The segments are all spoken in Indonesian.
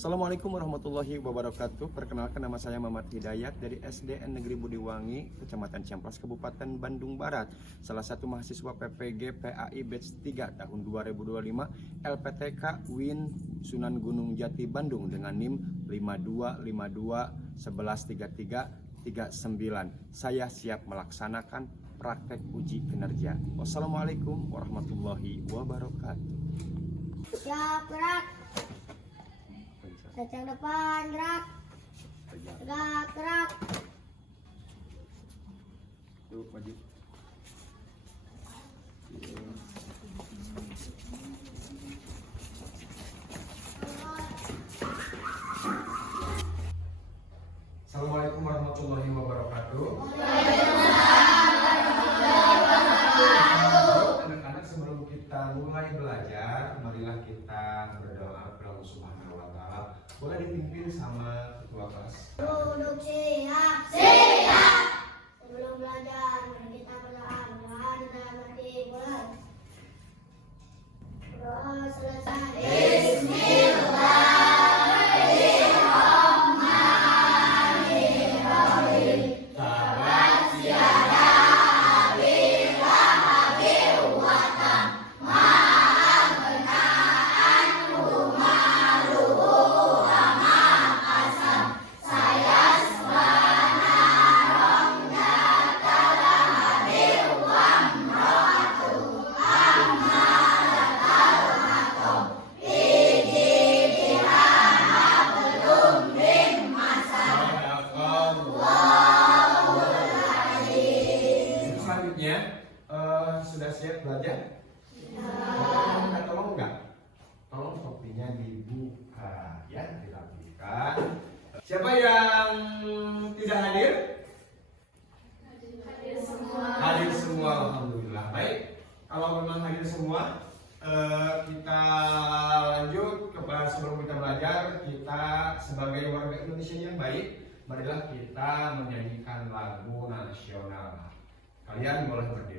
Assalamualaikum warahmatullahi wabarakatuh. Perkenalkan, nama saya Muhammad Hidayat dari SDN Negeri Budiwangi, Kecamatan Ciamplas, Kabupaten Bandung Barat. Salah satu mahasiswa PPG PAI Batch 3 tahun 2025 LPTK Win Sunan Gunung Jati Bandung dengan NIM 5252113339. Saya siap melaksanakan praktek uji kinerja. Wassalamualaikum warahmatullahi wabarakatuh. Siap, gerak. Yang depan, gerak. Tegak, gerak. Yuk, maju. Assalamualaikum warahmatullahi wabarakatuh. Anak-anak, sebelum kita mulai belajar, marilah kita berdoa kepada Allah Subhanahu wa Ta'ala. Boleh dipimpin sama ketua kelas. Duduk siap. Siap. Sebelum belajar, mari kita berdoa. Berdoa di dalam hati. Mulai. Berdoa selesai. Bismillahirrahmanirrahim. Tabat siada abil wahabil watam. Maaf kenaan umaruhu wa maaf asam. Saya sebana rongga kalam habil wa mro'atu amalatal hakom. Ijidiha hablum min masam. Selanjutnya, sudah siap belajar? Minta tolong enggak? Tolong topinya dibuka, ya, dirapikan. Siapa yang tidak hadir? Hadir semua, alhamdulillah. Baik, kalau memang hadir semua, kita lanjut kepada sebelum kita belajar. Kita sebagai warga Indonesia yang baik, marilah kita menyanyikan lagu nasional. Kalian boleh berdiri.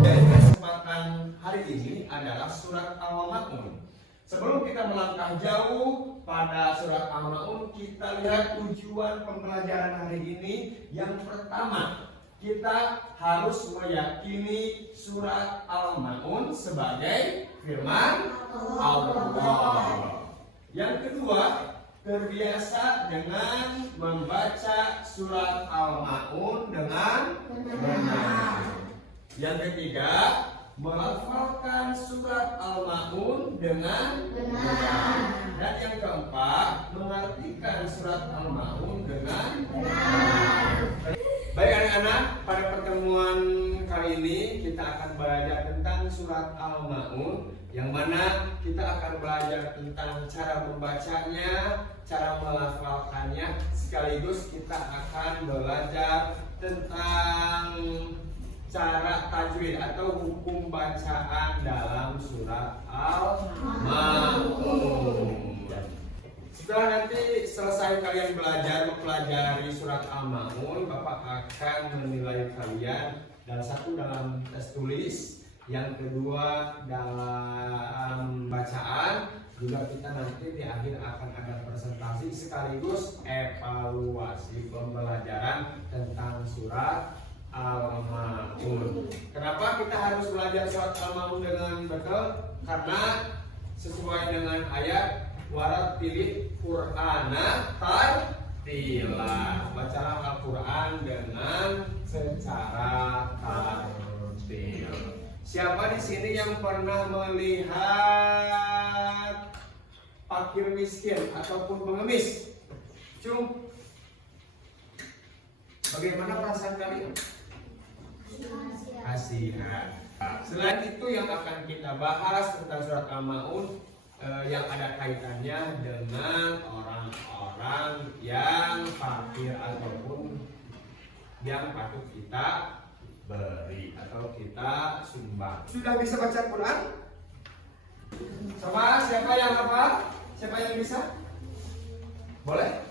Kesempatan hari ini adalah surat Al-Ma'un. Sebelum kita melangkah jauh pada surat Al-Ma'un, kita lihat tujuan pembelajaran hari ini. Yang pertama, kita harus meyakini surat Al-Ma'un sebagai firman Allah. Yang kedua, terbiasa dengan membaca surat Al-Ma'un dengan benar. Yang ketiga, melafalkan surat Al-Ma'un dengan benar. Dan yang keempat, mengartikan surat Al-Ma'un dengan benar. Baik anak-anak, pada pertemuan kali ini kita akan belajar tentang surat Al-Ma'un, yang mana kita akan belajar tentang cara membacanya, cara melafalkannya, sekaligus kita akan belajar tentang cara tajwid atau hukum bacaan dalam surat Al-Ma'un. Setelah nanti selesai kalian belajar mempelajari surat Al-Ma'un, Bapak akan menilai kalian dalam tes tulis, yang kedua dalam bacaan, juga kita nanti di akhir akan ada presentasi sekaligus evaluasi pembelajaran tentang surat Al-Ma'un. Kenapa kita harus belajar surat Al-Ma'un dengan betul? Karena sesuai dengan ayat warattilil Qur'ana tartila. Bacalah Al-Quran dengan secara tartil. Siapa di sini yang pernah melihat fakir miskin ataupun pengemis? Cung, bagaimana perasaan kalian? Kasihan. Selain itu, yang akan kita bahas tentang surat Al-Ma'un yang ada kaitannya dengan orang-orang yang fakir ataupun yang patut kita beri atau kita sumbang. Sudah bisa baca Quran? Coba siapa yang hafal? Siapa yang bisa? Boleh?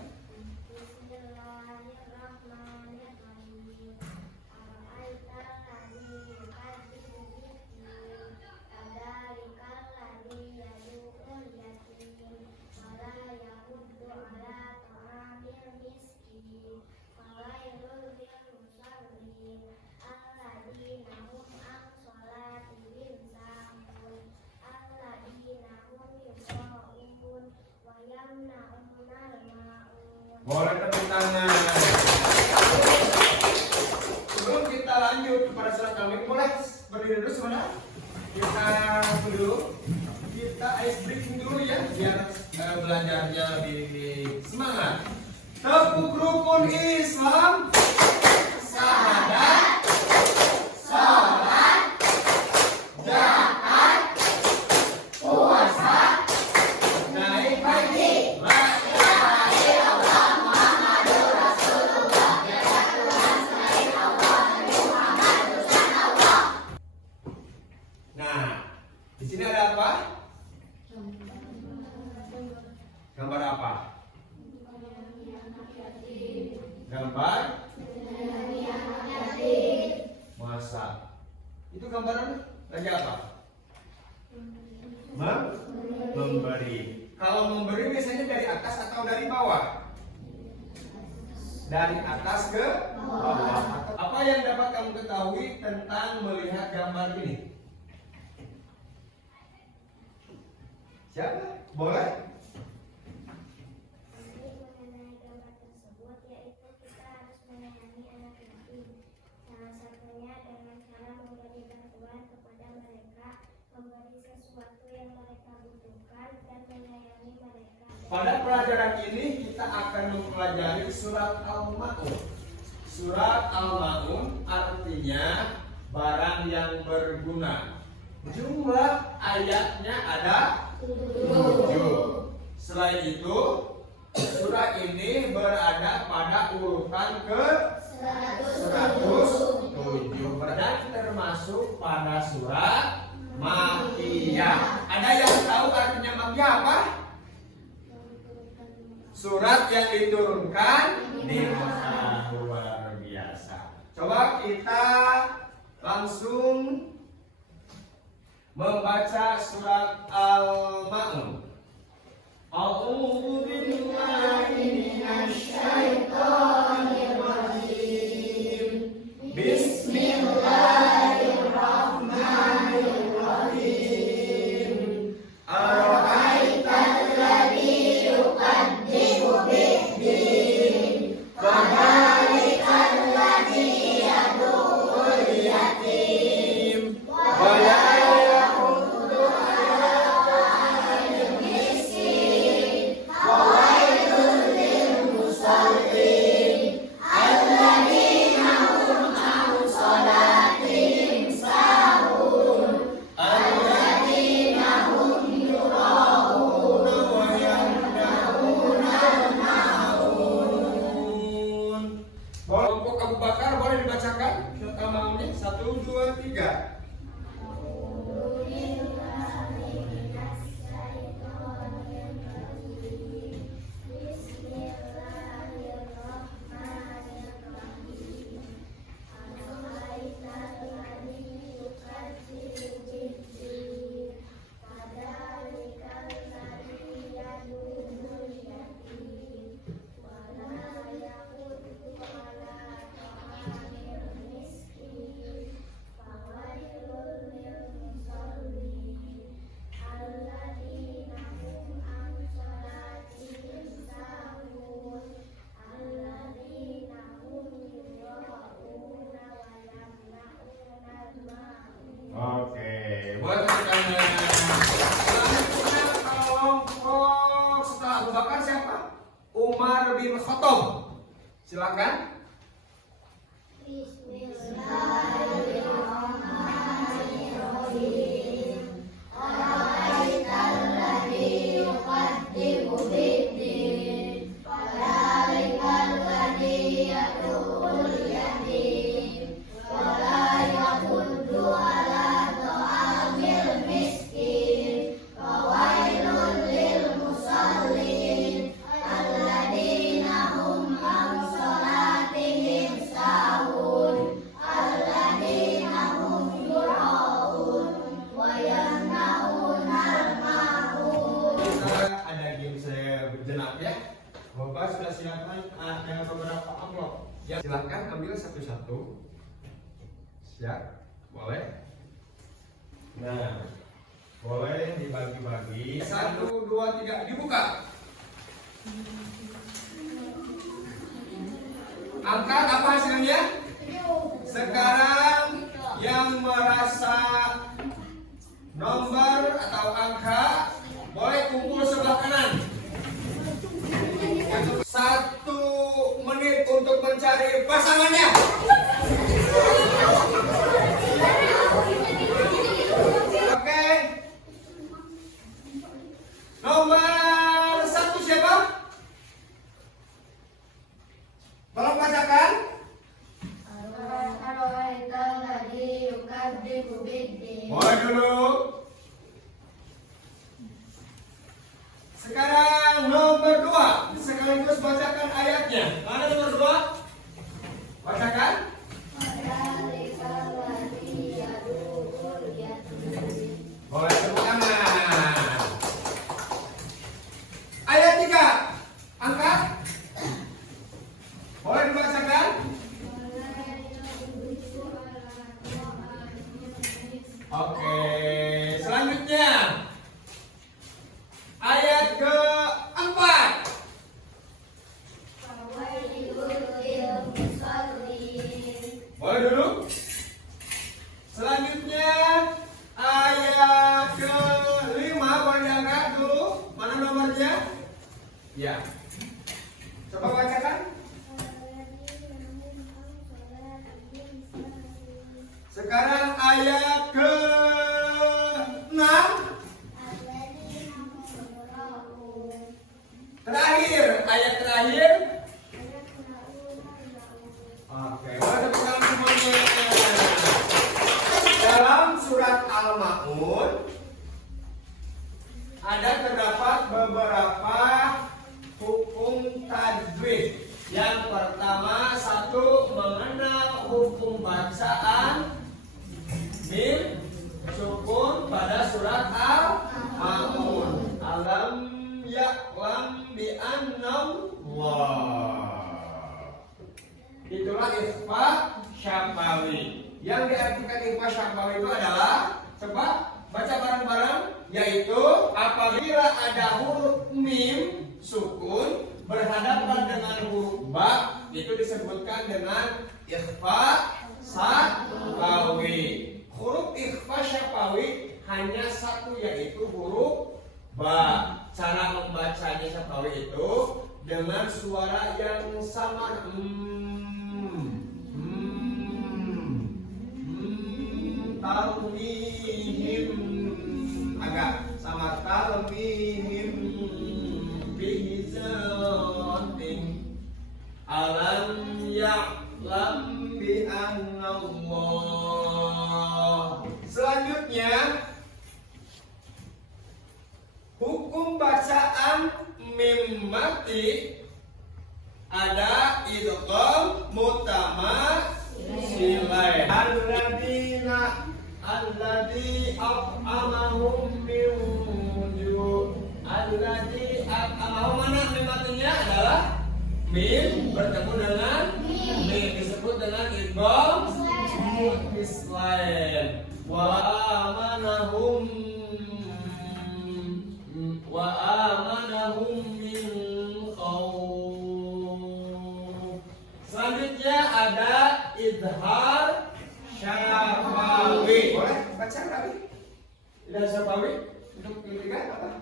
Boleh tepuk tangan. Sebelum kita lanjut kepada surat Al-Mulk, boleh berdiri dulu sebentar. Kita dulu, kita ice breaking dulu ya, biar belajarnya lebih semangat. Tepuk rukun Islam, syahadat, salat, zakat, puasa, naik haji. Di sini ada apa? Gambar apa? Gambar masa. Itu gambaran lagi apa? Memberi. Kalau memberi biasanya dari atas atau dari bawah? Dari atas ke bawah. Apa yang dapat kamu ketahui tentang melihat gambar ini? Siapa? Boleh? Mengenai gambar tersebut, yaitu kita harus menyayangi anak yatim. Salah satunya dengan cara memberi bantuan kepada mereka, memberi sesuatu yang mereka butuhkan, dan menyayangi mereka. Pada pelajaran ini kita akan mempelajari surat Al-Ma'un. Surat Al-Ma'un artinya barang yang berguna. Jumlah ayatnya ada 7. Selain itu, surah ini berada pada urutan ke 107. Berarti termasuk pada surat Makkiyah. Ada yang tahu artinya Makkiyah apa? Surat yang diturunkan di Mekah. Luar biasa. Coba kita langsung membaca surat Al-Ma'un. A'udzu billahi minasy syaithanir rajim. Bismillahirrahmanirrahim. Ara'aital ladzi yukadzibu bid-din, fadzalikal ladzi yad'ul yatim wa la Kelompok Abu Bakar boleh dibacakan pertama ini 1, 2, 3. Oke, buat teman-teman. Selanjutnya kelompok setelah Abu Bakar siapa? Umar bin Khattab. Silakan. Bismillahirrahmanirrahim. Ara'aital ladzi yukadzibu bid-din, fadzalikal ladzi yad'ul yatim wa la yahuddu ala ta'amil miskin, fawailul lil musallin. Coba sudah siapkan ada beberapa amplop. Ya, silakan ambil satu-satu. Siap, boleh. Nah, boleh dibagi-bagi. 1, 2, 3, dibuka. Angkat apa hasilnya? Sekarang yang merasa nomor atau angka boleh kumpul sebelah kanan. 1 menit untuk mencari pasangannya. Oke. Nomor 1 siapa? Tolong bacakan. Boleh dulu. Sekarang nomor 2. Sekaligus bacakan ayatnya. Mana nomor 2? Bacakan. Boleh tepuk tangan. Ayat 3. Angkat. Boleh dibacakan. Oke, selanjutnya ayat keempat. Boleh dulu. Selanjutnya ayat kelima, boleh diangkat dulu. Mana nomornya? Ya. Coba bacakan. Sekarang ayat ke-6. Terakhir, ayat terakhir. Oke, boleh tepuk tangan semuanya. Dalam surat Al-Ma'un ada terdapat beberapa hukum tajwid. Yang pertama, 1, mengenal hukum bacaan mim sukun pada surat Al-Ma'un. Alam ya'lam bi annallah. Itulah ikhfa syafawi. Yang diartikan ikhfa syafawi itu adalah, coba baca bareng-bareng, yaitu apabila ada huruf mim sukun berhadapan dengan huruf ba, itu disebutkan dengan ikhfa syafawi. Huruf ikhfa syafawi hanya 1, yaitu huruf ba. Cara membacanya syafawi itu dengan suara yang sama. Talmihim, agak sama talmihim bihizatin. Alam ya'lam bi annallah. Selanjutnya hukum bacaan mim mati ada idgham mutamatsilain. Alladzi at'amahum min ju'. Alladzi at'amahum, mana mim matinya adalah mim bertemu dengan mim, disebut dengan idgham mutamatsilain. Wa amanahum min khawf. Selanjutnya ada idhar syafawi. Boleh baca lagi? Idhar syafawi untuk ketiga apa?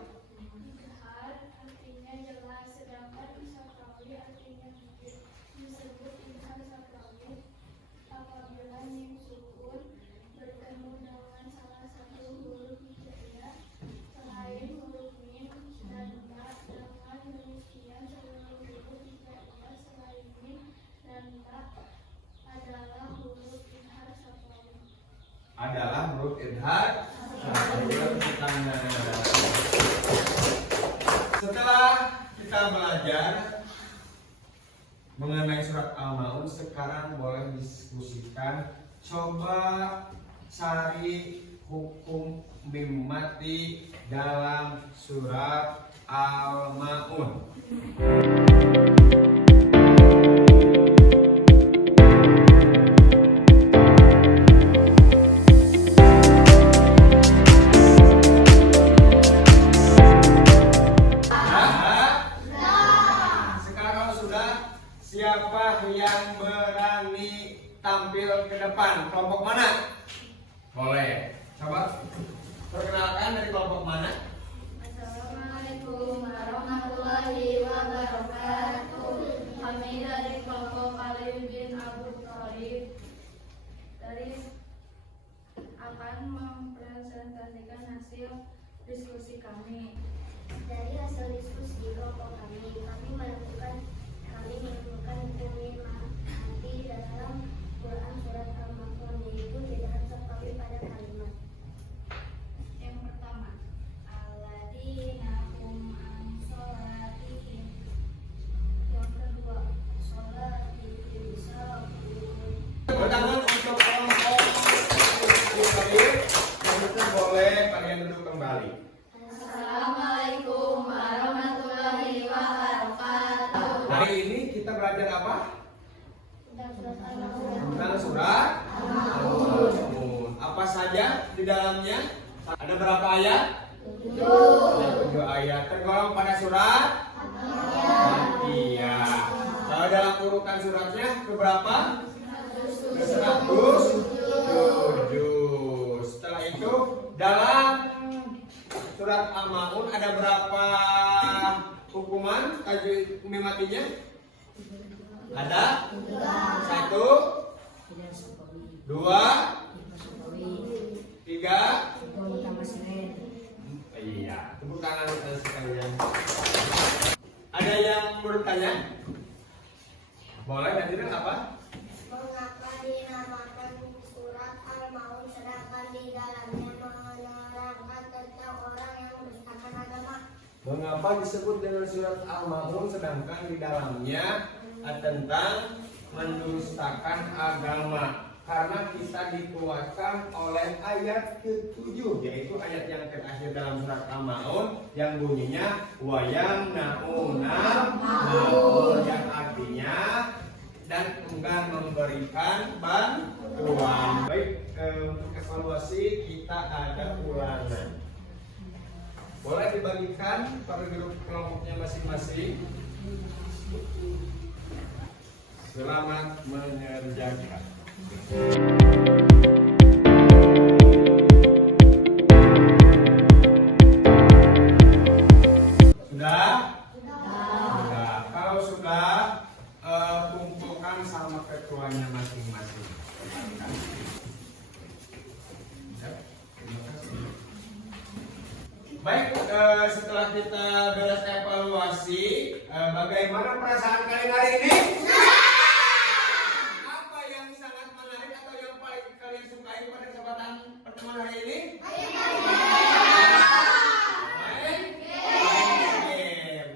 Idhar artinya jelas, sedangkan syafawi artinya bibir. Disebut idhar syafawi apabila mim sukun bertemu dengan salah satu huruf hijaiyah selain huruf mim dan ba. Dengan demikian seluruh huruf hijaiyah selain mim dan ba adalah huruf idhar syafawi. Adalah huruf idhar syafawi. Setelah kita belajar mengenai surat Al-Ma'un, sekarang boleh diskusikan. Coba cari hukum mimati dalam surat Al-Maun. Sekarang sudah, siapa yang berani tampil ke depan? Kelompok mana? Boleh. Coba perkenalkan dari kelompok mana? Assalamualaikum warahmatullahi wabarakatuh. Kami dari kelompok Ali bin Abu Thalib akan mempresentasikan hasil diskusi kami. Dari hasil diskusi kelompok kami menemukan hukum mati dalam Quran surat Al-Maun, yaitu tidak terpakai pada kalimat. Yang pertama, alladzina hum an sholatihim. Yang kedua, sholatihim sahun. Pertama untuk kelompok Al-Maun, selanjutnya boleh kalian duduk kembali. Assalamualaikum warahmatullahi wabarakatuh. Hari ini kita belajar apa? Tentang surat Al-Maun. Apa saja di dalamnya? Ada berapa ayat? 7 ayat. Tergolong pada surat Al-Fatihah. Kalau dalam urutan suratnya ke berapa? Ke 107. Setelah itu dalam surat Al-Maun ada berapa hukuman tajwid mimatinya? Ada 1, 2, 3. Iya, tepuk tangan sekalian. Ada yang bertanya? Boleh, dan tidak apa? Mengapa dinamakan surat Al-Maun sedangkan di dalamnya menerangkan tentang orang yang mendustakan agama? Mengapa disebut dengan surat Al-Maun sedangkan di dalamnya tentang mendustakan agama? Karena kita dikuatkan oleh ayat ke-7, yaitu ayat yang terakhir dalam surat Al-Maun yang bunyinya wayang nauna maun, yang artinya dan enggan memberikan bantuan. Baik, untuk evaluasi kita ada ulangan. Boleh dibagikan pada grup kelompoknya masing-masing. Selamat mengerjakan. Sudah? Sudah. Kalau sudah, kumpulkan sama ketuanya masing-masing. Baik, setelah kita beres evaluasi, bagaimana perasaan kalian hari ini? Apa yang sangat menarik atau yang paling kalian sukai pada kesempatan pertemuan hari ini? Baik.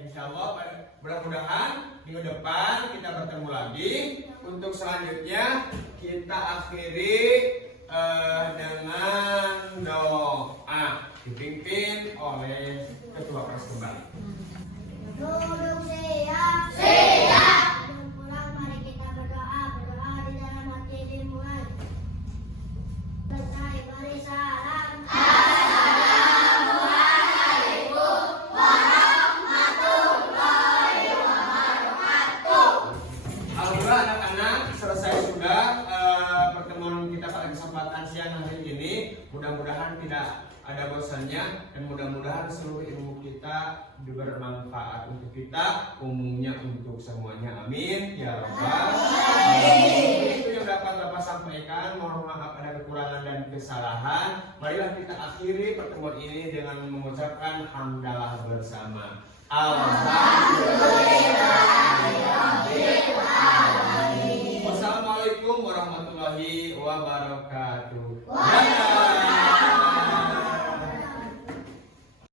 Insya Allah, mudah-mudahan minggu depan kita bertemu lagi. Untuk selanjutnya kita akhiri dengan doa dipimpin oleh ketua kelas kembali. Duduk siap. Sebelum pulang mari kita berdoa di dalam hati dimulai. Selesai beri salam. Alhamdulillah anak-anak, selesai sudah pertemuan kita pada kesempatan siang hari ini. Mudah-mudahan tidak ada bosannya dan mudah-mudahan seluruh ilmu kita bermanfaat untuk kita, umumnya untuk semuanya. Amin ya rabbal alamin. Itu yang dapat Bapak sampaikan. Mohon maaf ada kekurangan dan kesalahan. Marilah kita akhiri pertemuan ini dengan mengucapkan hamdalah bersama. Alhamdulillah.